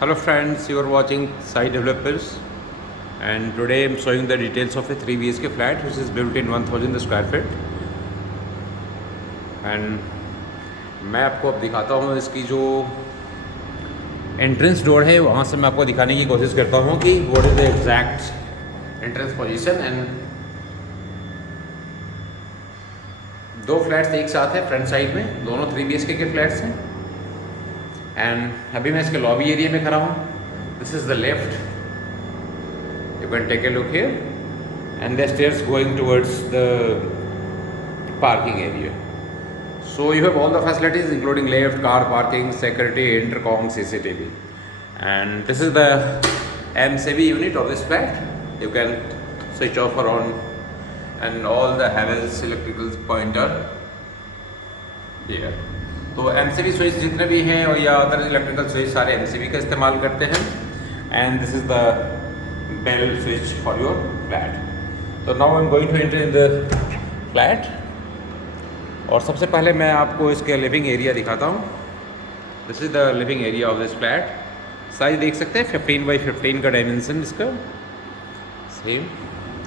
Hello friends, you are watching Sai Developers, and today I'm showing the details of a 3 BHK flat which is built in 1000 square feet. And मैं आपको अब दिखाता हूँ इसकी जो entrance door है, वहाँ से मैं आपको दिखाने की कोशिश करता हूँ कि what is the exact entrance position. And दो फ्लैट्स एक साथ है फ्रंट साइड में, दोनों 3 BHK के फ्लैट्स हैं। एंड अभी मैं इसके लॉबी एरिया में खड़ा हूँ। This is the left, you can take a look here, and the stairs going towards the parking area. So you have all the facilities including lift, car parking, security, intercom, CCTV. And this is the MCB unit of this flat. You can switch off or on, and all the Havells electrical point are here. तो MCB switch जितने भी हैं और या other electrical switch सारे MCB का इस्तेमाल करते हैं। And this is the bell switch for your flat. So now I'm going to enter in the flat. और सबसे पहले मैं आपको इसके लिविंग एरिया दिखाता हूँ। This is the living area of this flat. Size देख सकते हैं 15 बाई 15 का डायमेंशन इसका। सेम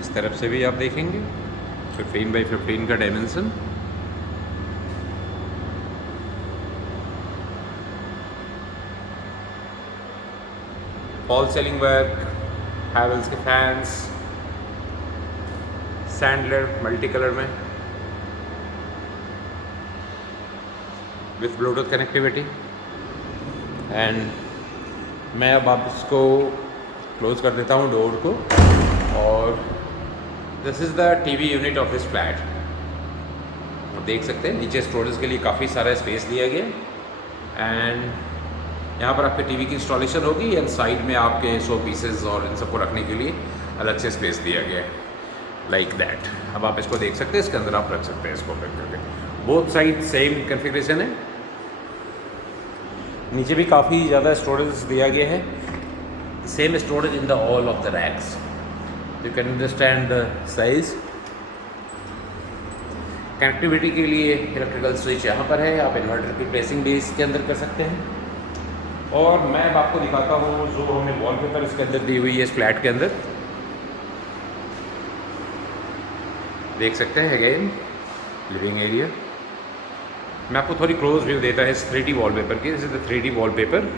इस तरफ से भी आप देखेंगे 15 बाई 15 का dimension. Fall ceiling work, Havells के फैंस, सैंडलर मल्टी कलर में विथ ब्लूटूथ कनेक्टिविटी। एंड मैं अब आप इसको क्लोज कर देता हूँ डोर को। और this is the TV unit of this flat. आप देख सकते हैं नीचे स्टोरेज के लिए काफ़ी सारा स्पेस दिया गया। एंड यहाँ पर आपके टीवी की इंस्टॉलेशन होगी, एंड साइड में आपके शो पीसेस और इन सबको रखने के लिए अलग से स्पेस दिया गया है, लाइक दैट। अब आप इसको देख सकते हैं, इसके अंदर आप रख सकते हैं इसको फिट करके। बोथ साइड सेम कन्फिग्रेशन है। नीचे भी काफ़ी ज़्यादा स्टोरेज दिया गया है, same storage in the all of the racks. You can understand the size. Connectivity के लिए इलेक्ट्रिकल स्विच यहाँ पर है, आप इन्वर्टर की प्लेसिंग भी इसके अंदर कर सकते हैं। और मैं अब आपको दिखाता हूँ जो हमने वॉलपेपर इसके अंदर दी हुई है इस फ्लैट के अंदर। देख सकते हैं अगेन लिविंग एरिया। मैं आपको थोड़ी क्लोज व्यू देता है इस 3D वॉलपेपर की। This is the 3D wallpaper,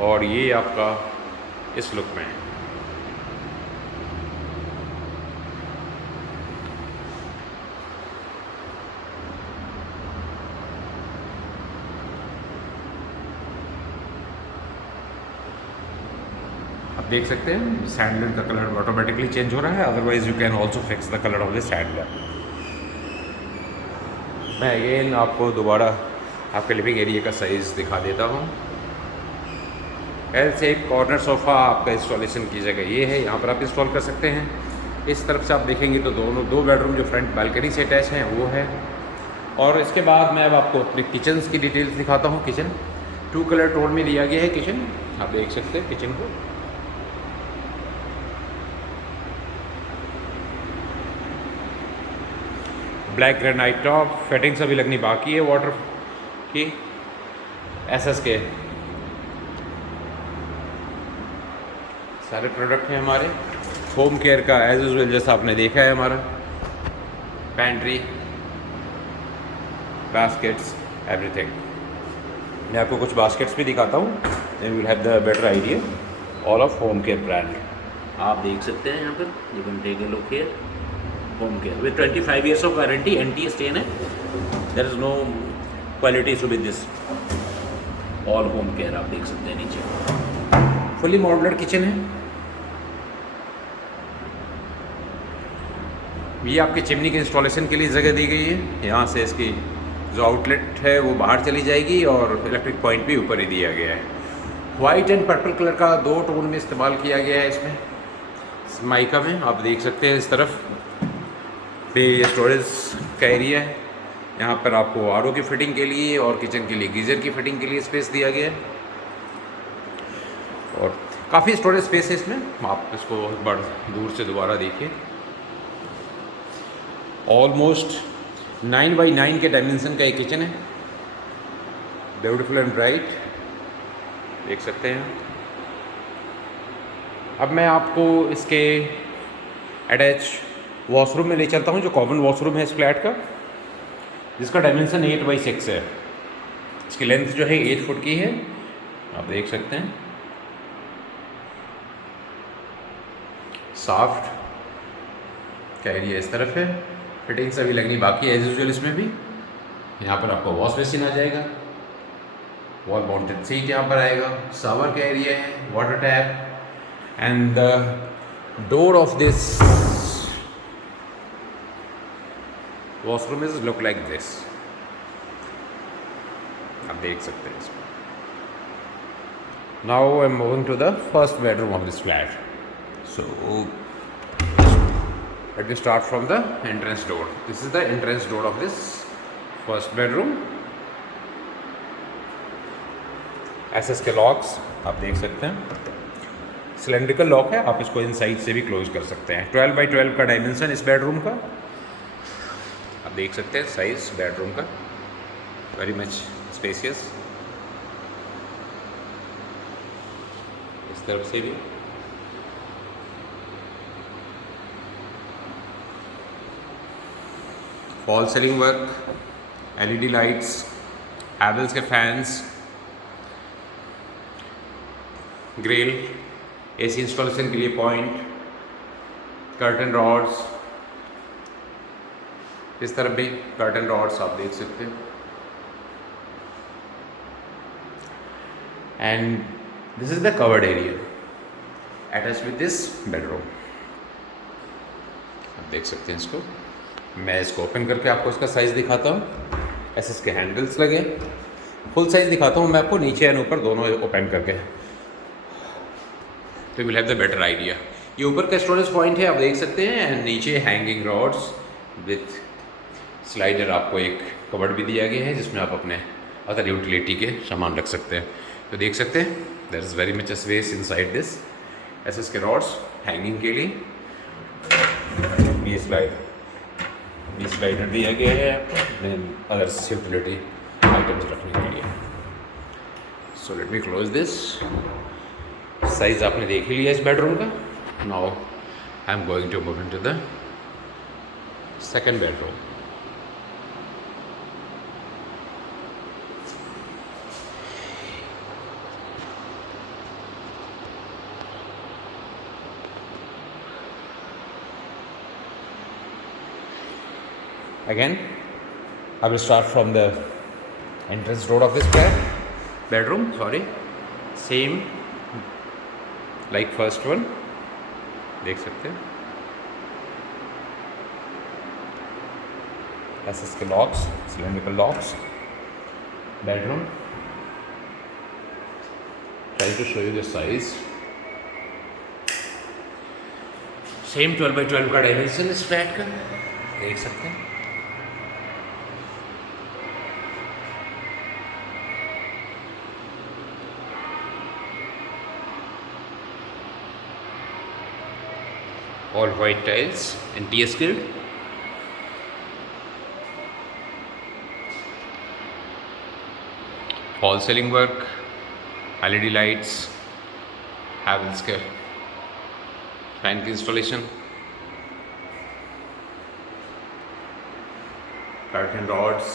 और ये आपका इस लुक में है। आप देख सकते हैं सैंडलर का कलर ऑटोमेटिकली चेंज हो रहा है, otherwise you can also fix the colour of the Sandler. मैं अगेन आपको दोबारा आपके लिविंग एरिया का साइज़ दिखा देता हूँ। एल शेप कॉर्नर सोफ़ा आपका इंस्टॉलेशन की जगह ये है, यहाँ पर आप इंस्टॉल कर सकते हैं। इस तरफ से आप देखेंगे तो दोनों दो बेडरूम जो फ्रंट बालकनी से अटैच हैं वो है। और इसके बाद मैं अब आपको अपने किचन की डिटेल्स दिखाता हूँ। किचन 2 कलर टोन में दिया गया है। किचन आप देख सकते हैं किचन को। ब्लैक ग्रेनाइट टॉप, फिटिंग्स अभी लगनी बाकी है वाटर की। एसएस के सारे प्रोडक्ट हैं हमारे। होम केयर का एज यूजुअल जैसा आपने देखा है हमारा पैंट्री, बास्केट्स, एवरीथिंग। मैं आपको कुछ बास्केट्स भी दिखाता हूँ, then you will have the better idea all of home care brand. आप देख सकते हैं यहाँ पर, you can take a look here. Home care with 25 years of warranty, anti stain है। There is no quality issue with this all home care. आप देख सकते हैं नीचे फुली मॉड्यूलर किचन है। ये आपके चिमनी के इंस्टॉलेशन के लिए जगह दी गई है। यहाँ से इसकी जो आउटलेट है वो बाहर चली जाएगी, और इलेक्ट्रिक पॉइंट भी ऊपर ही दिया गया है। वाइट एंड पर्पल कलर का 2 टोन में इस्तेमाल किया गया है इसमें माइका में। आप देख सकते हैं इस तरफ पे स्टोरेज का एरिया है। यहाँ पर आपको आरओ की फिटिंग के लिए और किचन के लिए गीज़र की फिटिंग के लिए स्पेस दिया गया है, और काफ़ी स्टोरेज स्पेस है इसमें। आप इसको एक बार दूर से दोबारा देखिए। ऑलमोस्ट 9 बाई 9 के डायमेंशन का एक किचन है, ब्यूटीफुल एंड ब्राइट। देख सकते हैं अब मैं आपको इसके अटैच वॉशरूम में ले चलता हूँ, जो कॉमन वॉशरूम है इस फ्लैट का, जिसका डायमेंशन 8x6 है। इसकी लेंथ जो है 8 फुट की है, आप देख सकते हैं। सॉफ्ट का एरिया इस तरफ है, फिटिंग्स अभी लगनी बाकी है एज यूजुअल इसमें भी। यहाँ पर आपको वॉश बेसिन आ जाएगा, वॉल माउंटेड सीट यहाँ पर आएगा, शावर का एरिया है, water tap, and the door of this washroom is look like this. आप देख सकते हैं इसमें। Now I am moving to the first bedroom of this flat. So let me start from the entrance door. This is the entrance door of this first bedroom. SS के locks आप देख सकते हैं, सिलेंड्रिकल लॉक है, आप इसको inside से भी क्लोज कर सकते हैं। 12x12 का डायमेंशन इस बेडरूम का, आप देख सकते हैं साइज बेडरूम का, वेरी मच स्पेसियस। इस तरफ से भी fall ceiling work, LED lights, Havells के फैंस, ग्रिल, एसी इंस्टॉलेशन के लिए पॉइंट, कर्टन रॉड्स, इस तरफ भी कर्टन रॉड्स आप देख सकते हैं। And this is the covered area attach with this bedroom. आप देख सकते हैं इसको। मैं इसको ओपन करके आपको इसका साइज़ दिखाता हूँ। ऐसे इसके हैंडल्स लगे, फुल साइज़ दिखाता हूँ मैं आपको नीचे एंड ऊपर दोनों ओपन करके, तो you will have the better idea. ये ऊपर का स्टोरेज पॉइंट है, आप देख सकते हैं, एंड नीचे हैंगिंग रॉड्स विथ स्लाइडर, आपको एक कवर्ड भी दिया गया है जिसमें आप अपने अदर यूटिलिटी के सामान रख सकते हैं। तो देख सकते हैं there is very much space inside this. ऐसे इसके रॉड्स हैंगिंग के लिए, ये स्लाइडर दिया गया है अपने अदर यूटिलिटी आइटम्स रखने के लिए। So let me close this. Size आपने देख ही लिया इस बेडरूम का। Now I am going to move into the second bedroom. Again, I will start from the entrance door of this bedroom. Sorry, same like first one. देख सकते हैं SS के locks, cylindrical locks, bedroom. Try to show you the size. Same 12x12 का dimension इस flat का, देख सकते हैं। All white tiles, NTS skilled. Fall ceiling work, LED lights, Havells के fan की installation, curtain rods,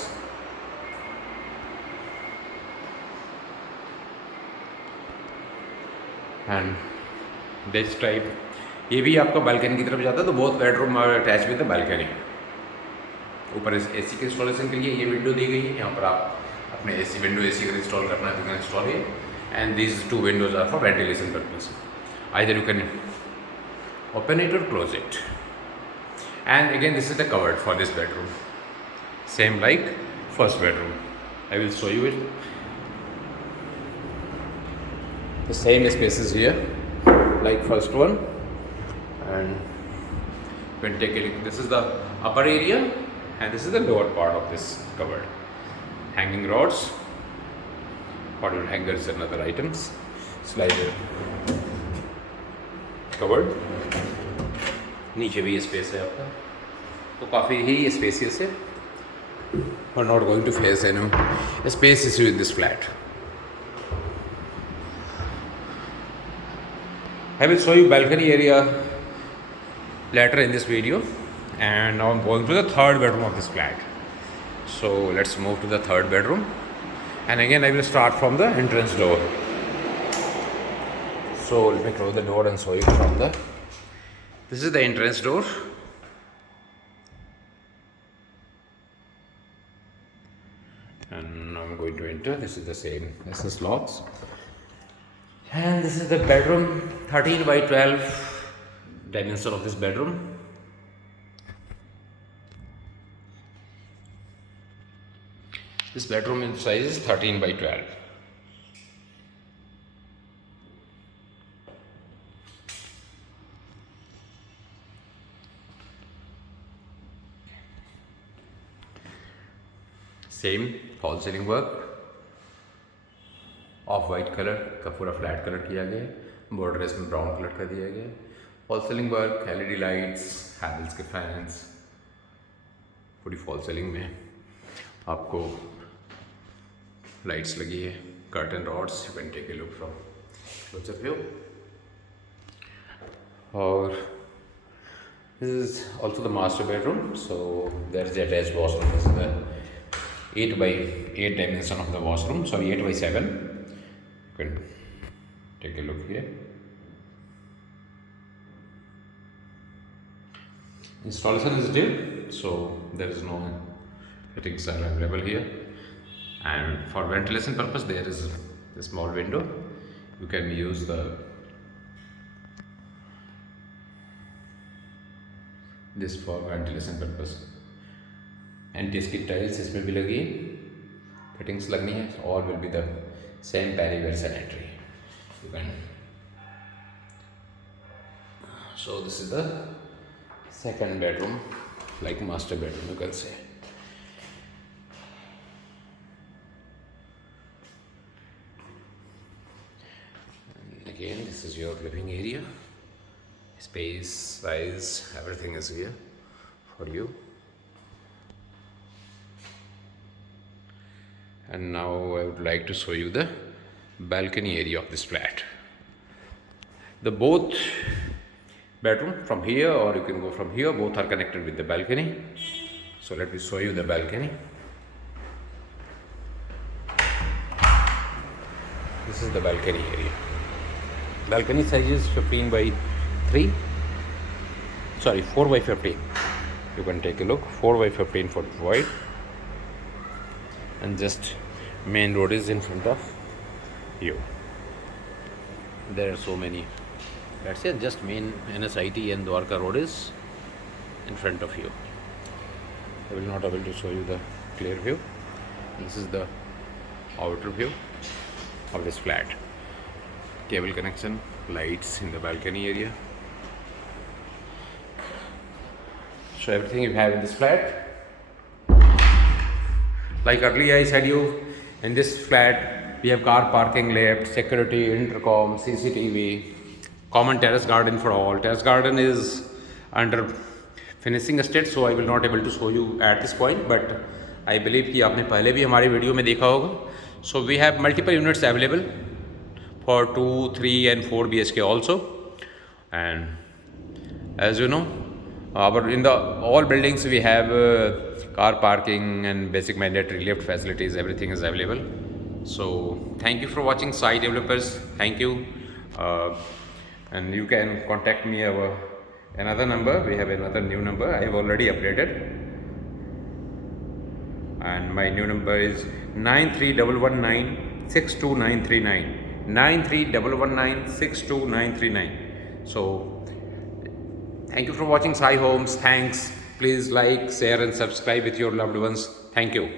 and this type। ये भी आपका बालकनी की तरफ जाता है, तो बहुत bedroom attach with the balcony. ऊपर इस एसी के इंस्टॉलेशन के लिए ये विंडो दी गई है, यहाँ पर आप अपने एसी विंडो एसी अगर इंस्टॉल करना है तो कैन इंस्टॉल है। And these 2 windows are for ventilation purpose, either you can open it और close it. And again this is the covered for this bedroom, same like first bedroom. I will show you it. The same spaces here like first one. And when take a look, this is the upper area and this is the lower part of this cupboard. Hanging rods, bottle hangers and other items, slider, cupboard। नीचे भी space है आपका, तो काफ़ी ही spacious है। We are not going to face any space issue in this flat। I will show you balcony area later in this video. And now I'm going to the third bedroom of this flat. So let's move to the third bedroom. And again I will start from the entrance door. So let me close the door and show you from the... This is the entrance door. And I'm going to enter. This is the same. This is locks. And this is the bedroom, 13 by 12 dimension of this bedroom. This bedroom in size is 13 by 12. Same false ceiling work. Of white colour का पूरा flat colour किया गया है, border इसमें brown colour का दिया गया है. Fall ceiling work, LED lights, Havells के फैंस, पूरी फॉल सीलिंग में आपको लाइट्स लगी है, curtain rods, you can take a look from closer view. और this is also the master bedroom. So there is attached washroom. This is the 8 by 8 dimension of the washroom, sorry 8 by 7. You can take a look here. Installation is due, so there is no fittings are available here. And for ventilation purpose, there is a small window. You can use this for ventilation purpose. Anti skid tiles इसमें भी लगी, fittings लगनी है. और will be the same Parryware sanitary. You can so this is the second bedroom, like master bedroom you can say. Again, this is your living area. Space, size, everything is here for you. And now I would like to show you the balcony area of this flat. The both bedroom from here, or you can go from here, both are connected with the balcony. So let me show you the balcony. This is the balcony area. Balcony size is 15 by 3. Sorry, 4 by 15. You can take a look. 4 by 15 foot wide. And just main road is in front of you. There are so many. That's it. Just main NSIT and Dwarka road is in front of you. I will not able to show you the clear view. This is the outer view of this flat. Cable connection, lights in the balcony area. So everything you have in this flat. Like earlier I said you, in this flat we have car parking, left, security, intercom, CCTV, common terrace garden for all. Terrace garden is under finishing state, so I will not able to show you at this point, but I believe कि आपने पहले भी हमारी video में देखा होगा. So we have multiple units available for 2, 3 and 4 BHK also. And as you know, in the all buildings we have car parking and basic mandatory lift facilities. Everything is available. So thank you for watching Sai Developers. Thank you. And you can contact me over another number. We have another new number I have already updated, and my new number is 9311962939. 9311962939. So thank you for watching Sai Homes. Thanks. Please like, share and subscribe with your loved ones. Thank you.